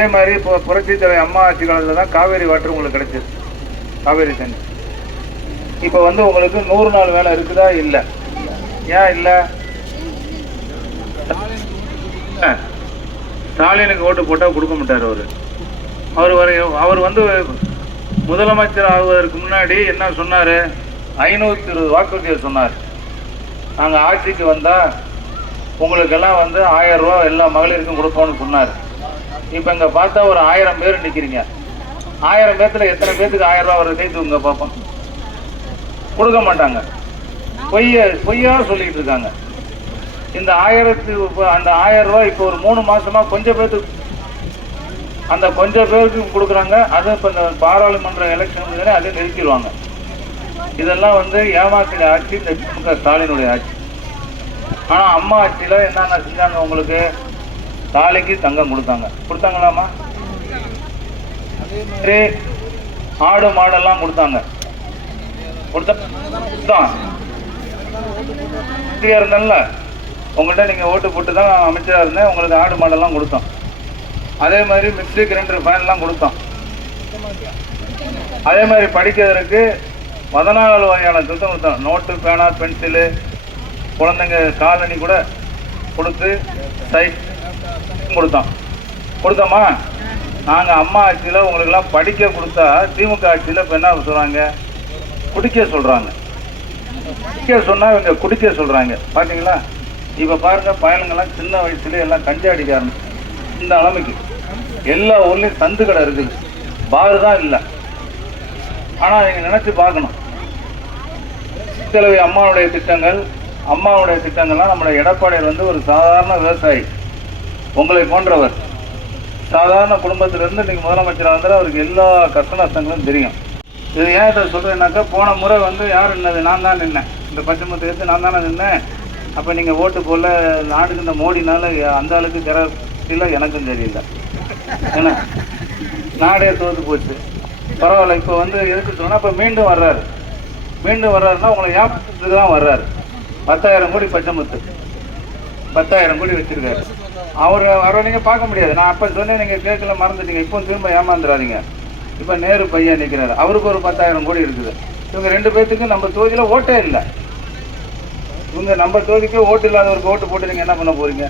அதே மாதிரி இப்போ புரட்சி தலைவர் அம்மா ஆட்சி காலத்தில் தான் காவேரி வாட்டர் உங்களுக்கு கிடைச்சது காவேரி தண்ணி. இப்போ வந்து உங்களுக்கு நூறு நாள் வேலை இருக்குதா? இல்லை. ஏன் இல்லை? ஸ்டாலினுக்கு ஓட்டு போட்டால் கொடுக்க மாட்டார் அவர். அவர் வரை அவர் வந்து முதலமைச்சர் ஆகுவதற்கு முன்னாடி என்ன சொன்னார்? ஐநூற்றி இருபது வாக்குறுதியை சொன்னார். நாங்கள் ஆட்சிக்கு வந்தால் உங்களுக்கெல்லாம் வந்து ஆயிரம் ரூபா எல்லா மகளிருக்கும் கொடுப்போம்னு சொன்னார். இப்போ இங்கே பார்த்தா ஒரு ஆயிரம் பேர் நிற்கிறீங்க ஆயிரம் பேர்த்தில் எத்தனை பேர்த்துக்கு ஆயிரம் ரூபா வர சேர்த்துங்க பார்ப்போம். கொடுக்க மாட்டாங்க. பொய்ய பொய்யா சொல்லிட்டு இருக்காங்க. இந்த ஆயிரத்து இப்போ அந்த ஆயிரம் ரூபாய் இப்போ ஒரு மூணு மாசமா கொஞ்சம் பேர்த்துக்கு அந்த கொஞ்சம் பேருக்கு கொடுக்குறாங்க. அது இப்போ இந்த பாராளுமன்ற எலெக்ஷன் அதை நிறுத்திடுவாங்க. இதெல்லாம் வந்து ஏமாத்தின ஆட்சி இந்த திமுக ஸ்டாலினுடைய ஆட்சி. ஆனால் அம்மா ஆட்சியில் என்னென்ன செஞ்சாங்க உங்களுக்கு? தாலிக்கு தங்கம் கொடுத்தாங்க. கொடுத்தாங்களாமா அதே ஆடு மாடெல்லாம் கொடுத்தாங்க. கொடுத்தா கொடுத்தான். இருந்தேன்ல? உங்கள்கிட்ட நீங்கள் ஓட்டு போட்டு தான் அமைச்சராக இருந்தேன். உங்களுக்கு ஆடு மாடெல்லாம் கொடுத்தோம். அதே மாதிரி மிக்ஸி கிரைண்டர் ஃபேன்லாம் கொடுத்தோம். அதே மாதிரி படிக்கிறதுக்கு பதினாலு வகையான திட்டம் கொடுத்தோம். நோட்டு பேனா பென்சிலு குழந்தைங்க காலணி கூட கொடுத்து சைக்கிள் கொடுத்தோம். கொடுத்தோமா? நாங்கள் அம்மா ஆட்சியில் உங்களுக்கெல்லாம் படிக்க கொடுத்தா திமுக ஆட்சியில் இப்போ என்ன சொல்கிறாங்க குடிக்க சொல்கிறாங்க குடிக்க சொன்னால் இவங்க குடிக்க சொல்கிறாங்க பார்த்தீங்களா இப்போ பாருங்க பயணங்கள்லாம் சின்ன வயசுலேயே எல்லாம் கஞ்சி அடிக்க ஆரம்பிச்சு. இந்த அளவுக்கு எல்லா ஊர்லேயும் சந்து கடை இருக்குது. பார் தான் இல்லை. ஆனால் நீங்கள் நினச்சி பார்க்கணும். தலைவி அம்மாவுடைய திட்டங்கள் அம்மாவுடைய திட்டங்கள்லாம் நம்மளுடைய எடப்பாடியில் வந்து ஒரு சாதாரண விவசாயி. உங்களை போன்றவர். சாதாரண குடும்பத்திலிருந்து நீங்கள் முதலமைச்சராக இருந்தால் அவருக்கு எல்லா கஷ்ட நஷ்டங்களும் தெரியும். இது ஏன் இதை சொல்கிறேன்னாக்கா போன முறை வந்து யார் நின்னது? நான் தான் நின்னேன். இந்த பச்சைமத்தை எடுத்து நான் தானே நின்னேன். அப்போ நீங்கள் ஓட்டு போல நாடுக்கு இந்த மோடினால அந்த அளவுக்கு தெரியல எனக்கும் தெரியல. ஏன்னா நாடே தோத்து போச்சு. பரவாயில்ல இப்போ வந்து எதுக்கு சொன்னால் இப்போ மீண்டும் வர்றாரு. மீண்டும் வர்றாருன்னா உங்களை ஞாபகத்துக்கு தான் வர்றாரு? பத்தாயிரம் கோடி பச்சைமுத்து பத்தாயிரம் கோடி வச்சுருக்காரு. அவர் அவரை நீங்கள் பார்க்க முடியாது. நான் அப்போ சொன்னேன் நீங்கள் கேட்கல மறந்துட்டீங்க. இப்போ திரும்ப ஏமாந்துடாதீங்க இப்போ நேரு பையன் நிற்கிறாரு அவருக்கு ஒரு பத்தாயிரம் கோடி இருக்குது. இவங்க ரெண்டு பேர்த்துக்கு நம்ம தொகுதியில் ஓட்டே இல்லை. இவங்க நம்ம தொகுதிக்கு ஓட்டு இல்லாதவருக்கு ஓட்டு போட்டு நீங்கள் என்ன பண்ண போகிறீங்க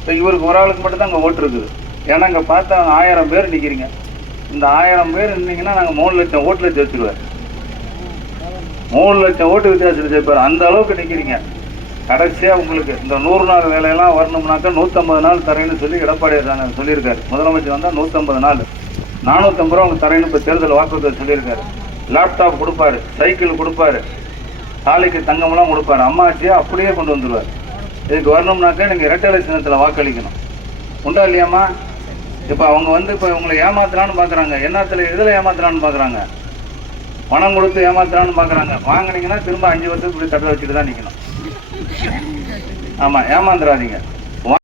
இப்போ இவருக்கு ஒரு ஆளுக்கு மட்டும் தான் அங்கே ஓட்டு இருக்குது. ஏன்னா அங்கே பார்த்தா ஆயிரம் பேர் நிற்கிறீங்க இந்த ஆயிரம் பேர் இருந்தீங்கன்னா நாங்கள் மூணு லட்சம் ஓட்டில் ஜெயிச்சிருவார் மூணு லட்சம் ஓட்டு வித்தியாசத்தில் ஜெயிப்பார். அந்த அளவுக்கு நிற்கிறீங்க கடைசியாக உங்களுக்கு இந்த நூறு நாள் வேலையெல்லாம் வரணும்னாக்கா நூற்றம்பது நாள் தரேன்னு சொல்லி எடப்பாடி தானே சொல்லியிருக்காரு. முதலமைச்சர் வந்தால் நூற்றம்பது நாள். நானூற்றம்பது ரூபா உங்களுக்கு தரேன்னு இப்போ தேர்தல் வாக்குறுதி சொல்லியிருக்காரு. லேப்டாப் கொடுப்பாரு சைக்கிள் கொடுப்பாரு தாலிக்கு தங்கமெல்லாம் கொடுப்பாரு. அம்மாச்சியை அப்படியே கொண்டு வந்துடுவார் இதுக்கு வரணும்னாக்கா நீங்கள் இரட்டை சின்னத்தில் வாக்களிக்கணும். உண்டா இல்லையாம்மா? இப்போ அவங்க வந்து இப்போ உங்களை ஏமாத்தலான்னு பார்க்குறாங்க என்னத்தில் இதில் ஏமாத்தலான்னு பார்க்குறாங்க பணம் கொடுத்து ஏமாத்தலான்னு பார்க்குறாங்க வாங்குனீங்கன்னா திரும்ப அஞ்சு வருஷத்துக்கு இப்படி தட்டை வச்சுட்டு தான் நிற்கணும் ஆமாம் ஏமாந்துடாதீங்க